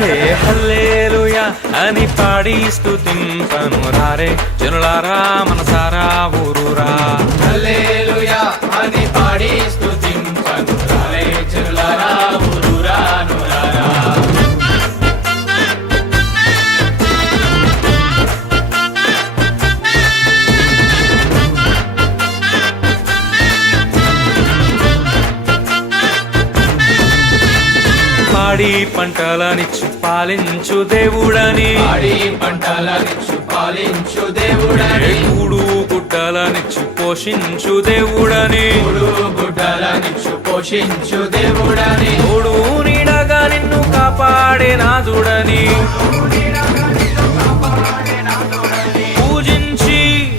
హే hallelujah అని పాడి స్తుతింపను రారే జనులారా మనసారా ఊరురా. హల్లెలూయా అని పాడి స్తు పాడి పంటలనిచ్చు పాలించు దేవుడని. పాడి పంటలనిచ్చు పాలించు దేవుడని. కూడు గుడ్డలనిచ్చు పోషించు దేవుడని. మూడు గుడ్డలనిచ్చు పోషించు దేవుడని. తోడు నీడగా నిన్ను కాపాడే నాదుడని. పూజించి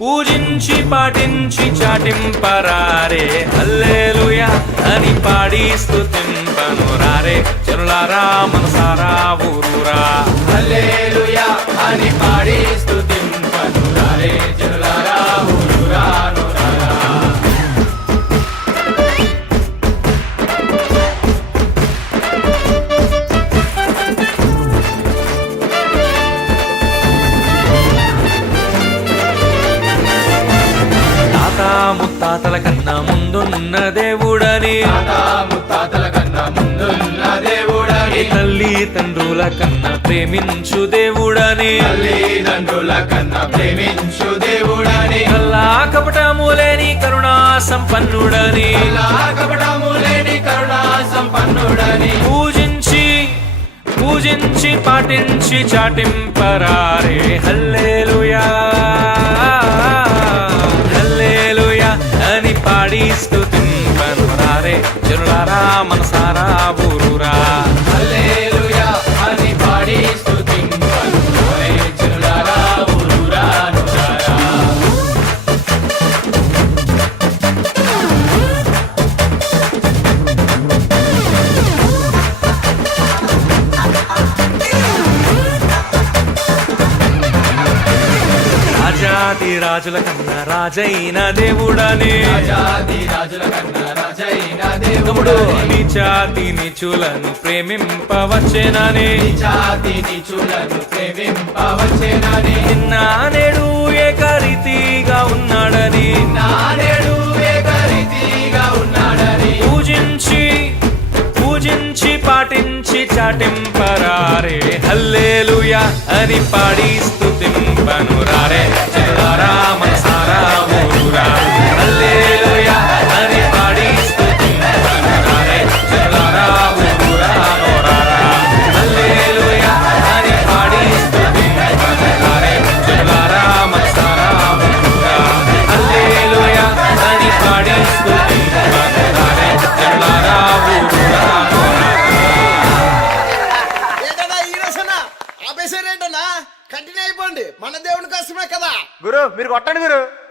పూజించి పాటించి చాటింపరారే. హల్లేలుయా అని పాడి స్తుతింపను రారే జనులారా మనసారా ఊరురా. హల్లెలూయా అని పాడి స్తుతింపను జనులారా ఊరూరా తాత ముత్తాతల కన్నా ముందున్న దేవుడని. కన్నా ప్రేమించు దేవుడని. తల్లిదండ్రుల కన్నా ప్రేమించు దేవుడని. కల్లా కపటము లేని కరుణా సంపన్నుడని. అలా కపటము లేని కరుణా సంపన్నుడని. పూజించి పూజించి పాటించి చాటింపరారే. హల్లేలుయా. హల్లేలుయా. అని పాడి స్తుతింపను రారే. జనులారా మనసారా రాజాది రాజుల కన్నా రాజైన దేవుడనే. తమ్ముడు దేవుడు నీ జాతి నిచులను ప్రేమింపవచ్చేననే. జాతి నీచులను ప్రేమింపవచ్చేనని నిన్న నేడు ఏకరీతిగా ఉన్నాడని. నానేడు ఏకరీతిగా ఉన్నాడని పూజించి పూజించి పాటించి చాటింపరారే. హల్లేలుయా అని పాడి స్తుతింపను ఆపేసారేంటన్నా కంటిన్యూ అయిపోండి. మన దేవుని కోసమే కదా. గురు మీరు కొట్టండి గురు.